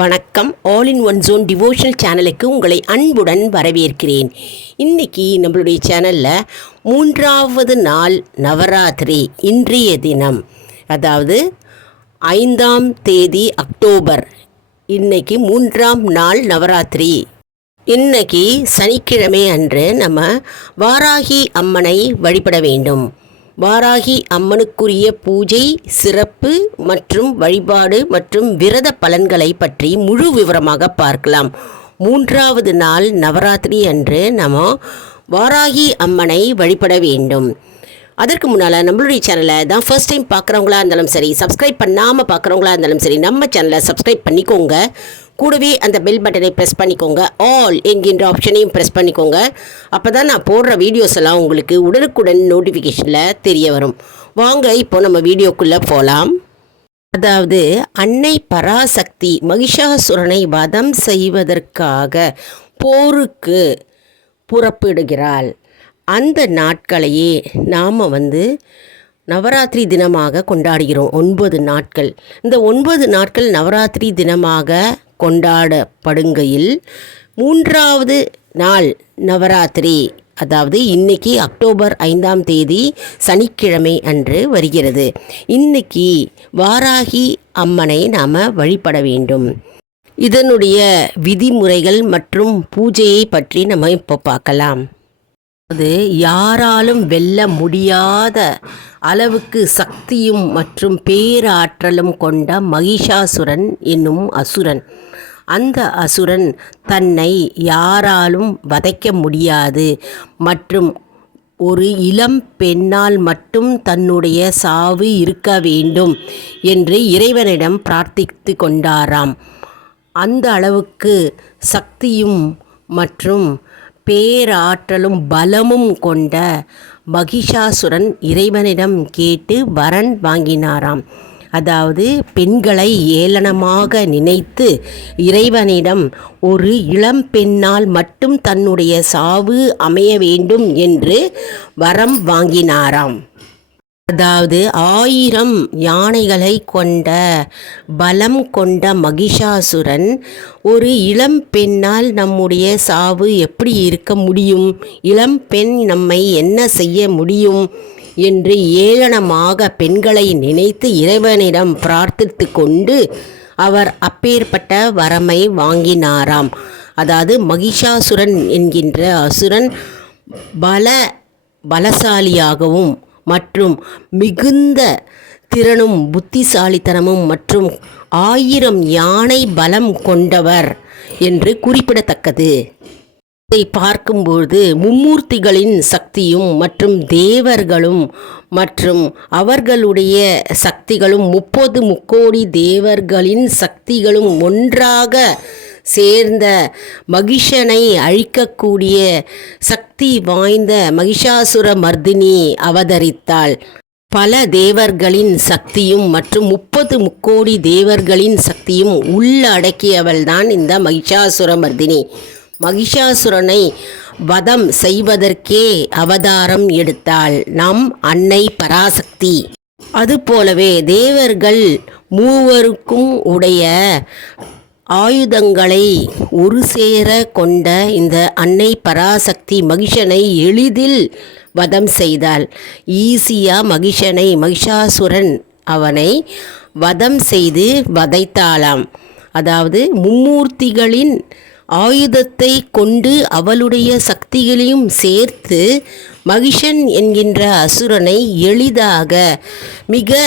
வணக்கம். All in one zone devotional சேனலுக்கு உங்களை அன்புடன் வரவேற்கிறேன். இன்றைக்கி நம்மளுடைய சேனலில் மூன்றாவது நாள் நவராத்திரி இன்றைய தினம். அதாவது ஐந்தாம் தேதி அக்டோபர். இன்னைக்கு மூன்றாம் நாள் நவராத்திரி. இன்றைக்கி சனிக்கிழமை அன்று நம்ம வாராகி அம்மனை வழிபட வேண்டும். வாராகி அம்மனுக்குரிய பூஜை சிறப்பு மற்றும் வழிபாடு மற்றும் விரத பலன்களை பற்றி முழு விவரமாக பார்க்கலாம். மூன்றாவது நாள் நவராத்திரி அன்று நம்ம வாராகி அம்மனை வழிபட வேண்டும். அதற்கு முன்னால் நம்மளுடைய சேனலை தான் ஃபர்ஸ்ட் டைம் பார்க்குறவங்களா இருந்தாலும் சரி சப்ஸ்கிரைப் பண்ணாமல் பார்க்குறவங்களா இருந்தாலும் சரி நம்ம சேனலை சப்ஸ்கிரைப் பண்ணிக்கோங்க. கூடவே அந்த பெல் பட்டனை ப்ரெஸ் பண்ணிக்கோங்க. ஆல் என்கின்ற ஆப்ஷனையும் ப்ரெஸ் பண்ணிக்கோங்க. அப்போ தான் நான் போடுற வீடியோஸ் எல்லாம் உங்களுக்கு உடனுக்குடன் நோட்டிஃபிகேஷனில் தெரிய வரும். வாங்க இப்போ நம்ம வீடியோக்குள்ளே போகலாம் அதாவது அன்னை பராசக்தி மகிஷாசுரனை வதம் செய்வதற்காக போருக்கு புறப்படுகிறாள். அந்த நாட்களையே நாம் வந்து நவராத்திரி தினமாக கொண்டாடுகிறோம். ஒன்பது நாட்கள். இந்த ஒன்பது நாட்கள் நவராத்திரி தினமாக கொண்டாடப்படுகையில் மூன்றாவது நாள் நவராத்திரி அதாவது இன்னைக்கு அக்டோபர் ஐந்தாம் தேதி சனிக்கிழமை அன்று வருகிறது. இன்னைக்கு வாராகி அம்மனை நாம் வழிபட வேண்டும். இதனுடைய விதிமுறைகள் மற்றும் பூஜையை பற்றி நம்ம இப்போ பார்க்கலாம். அது யாராலும் வெல்ல முடியாத அளவுக்கு சக்தியும் மற்றும் பேராற்றலும் கொண்ட மகிஷாசுரன் என்னும் அசுரன். அந்த அசுரன் தன்னை யாராலும் வதைக்க முடியாது. மற்றும் ஒரு இளம் பெண்ணால் மட்டும் தன்னுடைய சாவு இருக்க வேண்டும் என்று இறைவனிடம் பிரார்த்தித்து கொண்டாராம். அந்த அளவுக்கு சக்தியும் மற்றும் பேராற்றலும் பலமும் கொண்ட மகிஷாசுரன் இறைவனிடம் கேட்டு வரன் வாங்கினாராம். அதாவது பெண்களை ஏளனமாக நினைத்து இறைவனிடம் ஒரு இளம் பெண்ணால் மட்டும் தன்னுடைய சாவு அமைய வேண்டும் என்று வரம் வாங்கினாராம். அதாவது ஆயிரம் யானைகளை கொண்ட பலம் கொண்ட மகிஷாசுரன் ஒரு இளம் பெண்ணால் நம்முடைய சாவு எப்படி இருக்க முடியும்? இளம் பெண் நம்மை என்ன செய்ய முடியும்? என்று ஏளனமாக பெண்களை நினைத்து இறைவனிடம் பிரார்த்தித்து கொண்டு அவர் அப்பேற்பட்ட வரமை வாங்கினாராம். அதாவது மகிஷாசுரன் என்கின்ற அசுரன் பல பலசாலியாகவும் மற்றும் மிகுந்த திறனும் புத்திசாலித்தனமும் மற்றும் ஆயிரம் யானை பலம் கொண்டவர் என்று குறிப்பிடத்தக்கது. இதை பார்க்கும்போது மும்மூர்த்திகளின் சக்தியும் மற்றும் தேவர்களும் மற்றும் அவர்களுடைய சக்திகளும் முப்பது முக்கோடி தேவர்களின் சக்திகளும் ஒன்றாக சேர்ந்த மகிஷனை அழிக்கக்கூடிய சக்தி வாய்ந்த மகிஷாசுர மர்தினி அவதரித்தாள். பல தேவர்களின் சக்தியும் மற்றும் முப்பது முக்கோடி தேவர்களின் சக்தியும் உள்ளடக்கியவள்தான் இந்த மகிஷாசுர மர்தினி. மகிஷாசுரனை வதம் செய்வதற்கே அவதாரம் எடுத்தாள். நம் அன்னை பராசக்தி. அதுபோலவே தேவர்கள் மூவருக்கும் உடைய ஆயுதங்களை ஒரு சேர கொண்ட இந்த அன்னை பராசக்தி மகிஷனை எளிதில் வதம் செய்தாள். ஈஸியாக மகிஷனை மகிஷாசுரன் அவனை வதம் செய்து வதைத்தாளாம். அதாவது மும்மூர்த்திகளின் ஆயுதத்தை கொண்டு அவளுடைய சக்திகளையும் சேர்த்து மகிஷன் என்கின்ற அசுரனை எளிதாக மிக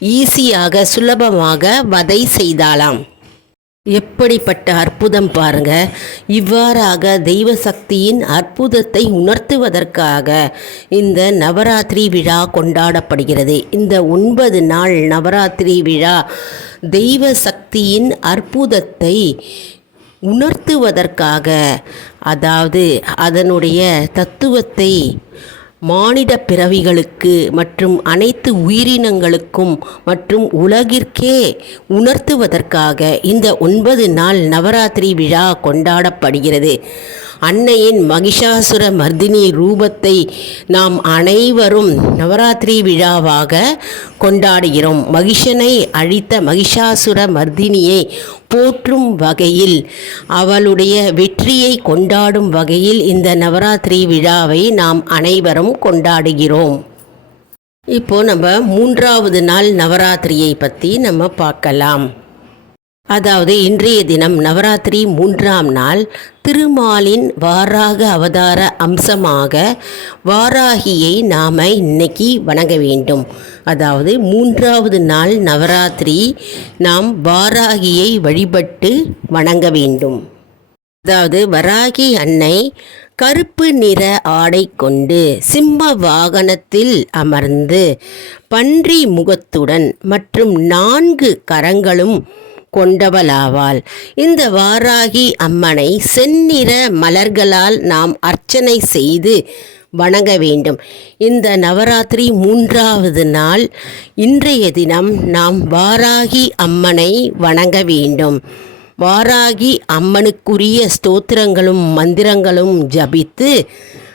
ஈஸியாக சுலபமாக வதை செய்தாளாம். எப்படிப்பட்ட அற்புதம் பாருங்க. இவ்வாறாக தெய்வ சக்தியின் அற்புதத்தை உணர்த்துவதற்காக இந்த நவராத்திரி விழா கொண்டாடப்படுகிறது. இந்த ஒன்பது நாள் நவராத்திரி விழா தெய்வ சக்தியின் அற்புதத்தை உணர்த்துவதற்காக அதாவது அதனுடைய தத்துவத்தை மானிட பிறவிகளுக்கு மற்றும் அனைத்து உயிரினங்களுக்கும் மற்றும் உலகிற்கே உணர்த்துவதற்காக இந்த ஒன்பது நாள் நவராத்திரி விழா கொண்டாடப்படுகிறது. அன்னையின் மகிஷாசுர மர்தினி ரூபத்தை நாம் அனைவரும் நவராத்திரி விழாவாக கொண்டாடுகிறோம். மகிஷனை அழித்த மகிஷாசுர மர்தினியை போற்றும் வகையில் அவளுடைய வெற்றியை கொண்டாடும் வகையில் இந்த நவராத்திரி விழாவை நாம் அனைவரும் கொண்டாடுகிறோம். இப்போ நம்ம மூன்றாவது நாள் நவராத்திரியை பற்றி நம்ம பார்க்கலாம். அதாவது இன்றைய தினம் நவராத்திரி மூன்றாம் நாள் திருமாலின் வாராக அவதார அம்சமாக வாராகியை நாம் இன்னைக்கு வணங்க வேண்டும். அதாவது மூன்றாவது நாள் நவராத்திரி நாம் வாராகியை வழிபட்டு வணங்க வேண்டும். அதாவது வராகி அன்னை கருப்பு நிற ஆடை கொண்டு சிம்ம வாகனத்தில் அமர்ந்து பன்றி முகத்துடன் மற்றும் நான்கு கரங்களும் கொண்டவளாவாள். இந்த வாராகி அம்மனை செந்நிற மலர்களால் நாம் அர்ச்சனை செய்து வணங்க வேண்டும். இந்த நவராத்திரி மூன்றாவது நாள். இன்றைய தினம் நாம் வாராகி அம்மனை வணங்க வேண்டும். வாராகி அம்மனுக்குரிய ஸ்தோத்திரங்களும் மந்திரங்களும் ஜபித்து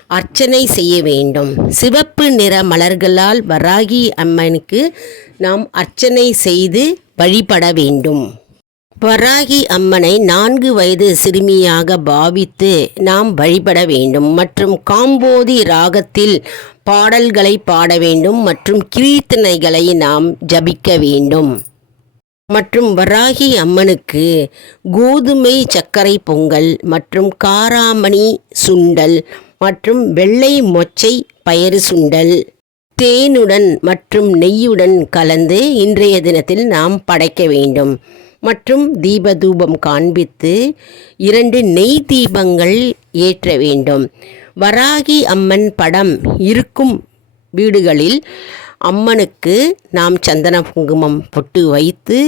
அர்ச்சனை செய்ய வேண்டும். சிவப்பு நிற மலர்களால் வராகி அம்மனுக்கு நாம் அர்ச்சனை செய்து வழிபட வேண்டும். வராகி அம்மனை நான்கு வயது சிறுமியாக பாவித்து நாம் வழிபட வேண்டும். மற்றும் காம்போதி ராகத்தில் பாடல்களை பாட வேண்டும். மற்றும் கீர்த்தனைகளை நாம் ஜபிக்க வேண்டும். மற்றும் வராகி அம்மனுக்கு கோதுமை சர்க்கரை பொங்கல் மற்றும் காராமணி சுண்டல் மற்றும் வெள்ளை மொச்சை பயறு சுண்டல். தேனுடன் மற்றும் நெய்யுடன் கலந்து இன்றைய தினத்தில் நாம் படைக்க வேண்டும். மற்றும் தீப தூபம் காண்பித்து இரண்டு நெய் தீபங்கள் ஏற்ற வேண்டும். வராகி அம்மன் படம் இருக்கும் வீடுகளில் அம்மனுக்கு நாம் சந்தன குங்குமம் பொட்டு வைத்து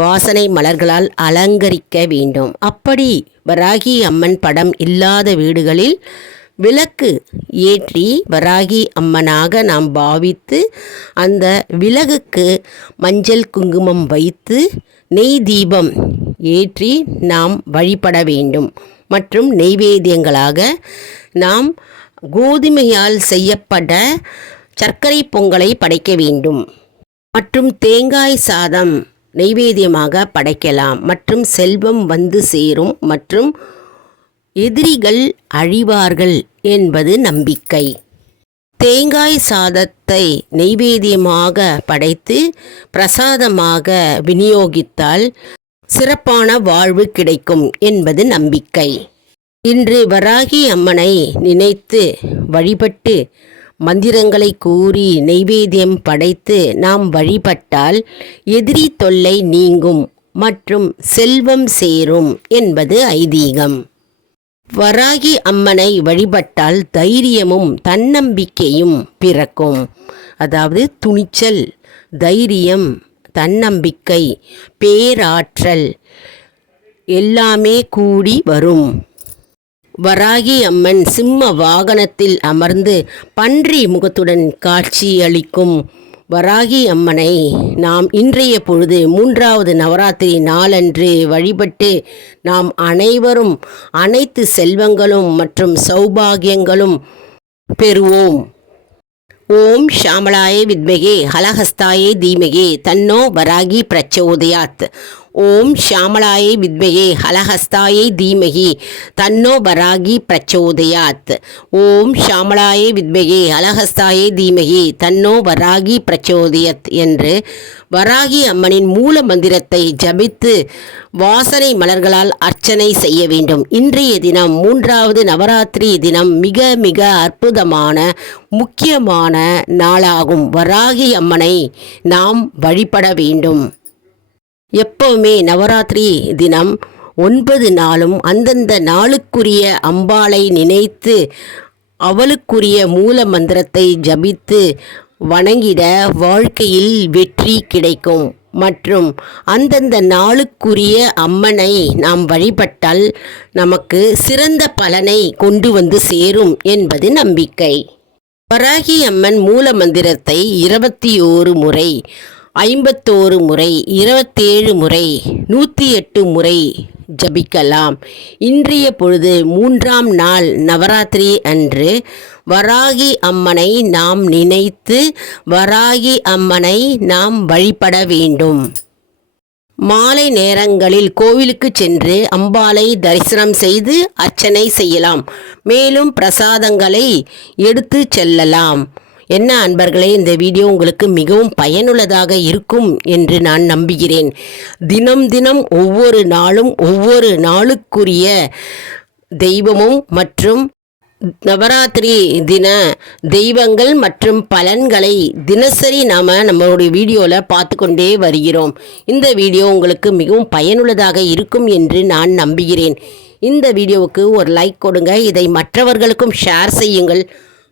வாசனை மலர்களால் அலங்கரிக்க வேண்டும். அப்படி வராகி அம்மன் படம் இல்லாத வீடுகளில் விளக்கு ஏற்றி வராகி அம்மனாக நாம் பாவித்து அந்த விலகுக்கு மஞ்சள் குங்குமம் வைத்து நெய் தீபம் ஏற்றி நாம் வழிபட வேண்டும். மற்றும் நெய்வேத்தியங்களாக நாம் கோதுமையால் செய்யப்பட்ட சர்க்கரை பொங்கலை படைக்க வேண்டும். மற்றும் தேங்காய் சாதம் நைவேத்தியமாக படைக்கலாம். மற்றும் செல்வம் வந்து சேரும். மற்றும் எதிரிகள் அழிவார்கள் என்பது நம்பிக்கை. தேங்காய் சாதத்தை நெய்வேத்தியமாக படைத்து பிரசாதமாக விநியோகித்தால் சிறப்பான வாழ்வு கிடைக்கும் என்பது நம்பிக்கை. இன்று வராகி அம்மனை நினைத்து வழிபட்டு மந்திரங்களை கூறி நெய்வேத்தியம் படைத்து நாம் வழிபட்டால் எதிரி தொல்லை நீங்கும் மற்றும் செல்வம் சேரும் என்பது ஐதீகம். வராகி அம்மனை வழிபட்டால் தைரியமும் தன்னம்பிக்கையும் பிறக்கும். அதாவது துணிச்சல் தைரியம் தன்னம்பிக்கை பேராற்றல் எல்லாமே கூடி வரும். வராகி அம்மன் சிம்ம வாகனத்தில் அமர்ந்து பன்றி முகத்துடன் காட்சியளிக்கும் வராகி அம்மனை நாம் இன்றைய பொழுது மூன்றாவது நவராத்திரி நாளன்று வழிபட்டு நாம் அனைவரும் அனைத்து செல்வங்களும் மற்றும் சௌபாகியங்களும் பெறுவோம். ஓம் ஷாமலாய வித்மகே ஹலஹஸ்தாயே தீமகே தன்னோ வராகி பிரச்சோதயாத். ஓம் ஷாமலாயை வித்மகே ஹலஹஸ்தாயை தீமகி தன்னோ வராகி பிரச்சோதயாத். ஓம் ஷாமலாயை வித்மகே ஹலஹஸ்தாயை தீமகி தன்னோ வராகி பிரச்சோதயத் என்று வராகி அம்மனின் மூல மந்திரத்தை ஜபித்து வாசனை மலர்களால் அர்ச்சனை செய்ய வேண்டும். இன்றைய தினம் மூன்றாவது நவராத்திரி தினம் மிக மிக அற்புதமான முக்கியமான நாளாகும். வராகி அம்மனை நாம் வழிபட வேண்டும். எப்பவுமே நவராத்திரி தினம் ஒன்பது நாளும் அந்தந்த நாளுக்குரிய அம்பாளை நினைத்து அவளுக்குரிய மூல மந்திரத்தை ஜபித்து வணங்கிட வாழ்க்கையில் வெற்றி கிடைக்கும். மற்றும் அந்தந்த நாளுக்குரிய அம்மனை நாம் வழிபட்டால் நமக்கு சிறந்த பலனை கொண்டு வந்து சேரும் என்பது நம்பிக்கை. வராகி அம்மன் மூல மந்திரத்தை இருபத்தி ஓரு முறை ஐம்பத்தோரு முறை இருபத்தேழு முறை நூற்றி எட்டு முறை ஜபிக்கலாம். இன்றைய பொழுது மூன்றாம் நாள் நவராத்திரி அன்று வராகி அம்மனை நாம் நினைத்து வராகி அம்மனை நாம் வழிபட வேண்டும். மாலை நேரங்களில் கோவிலுக்கு சென்று அம்பாளை தரிசனம் செய்து அர்ச்சனை செய்யலாம். மேலும் பிரசாதங்களை எடுத்து செல்லலாம். என்ன அன்பர்களே இந்த வீடியோ உங்களுக்கு மிகவும் பயனுள்ளதாக இருக்கும் என்று நான் நம்புகிறேன். தினம் தினம் ஒவ்வொரு நாளும் ஒவ்வொரு நாளுக்குரிய தெய்வமும் மற்றும் நவராத்திரி தின தெய்வங்கள் மற்றும் பலன்களை தினசரி நாம் நம்மளுடைய வீடியோவில் பார்த்து கொண்டே வருகிறோம். இந்த வீடியோ உங்களுக்கு மிகவும் பயனுள்ளதாக இருக்கும் என்று நான் நம்புகிறேன். இந்த வீடியோவுக்கு ஒரு லைக் கொடுங்க. இதை மற்றவர்களுக்கும் ஷேர் செய்யுங்கள்.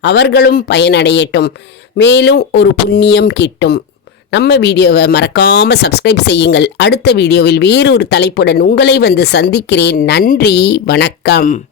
அவர்களும் பயனடையட்டும். மேலும் ஒரு புண்ணியம் கிட்டும். நம்ம வீடியோவை மறக்காமல் சப்ஸ்கிரைப் செய்யுங்கள். அடுத்த வீடியோவில் வேறொரு தலைப்புடன் உங்களை வந்து சந்திக்கிறேன். நன்றி வணக்கம்.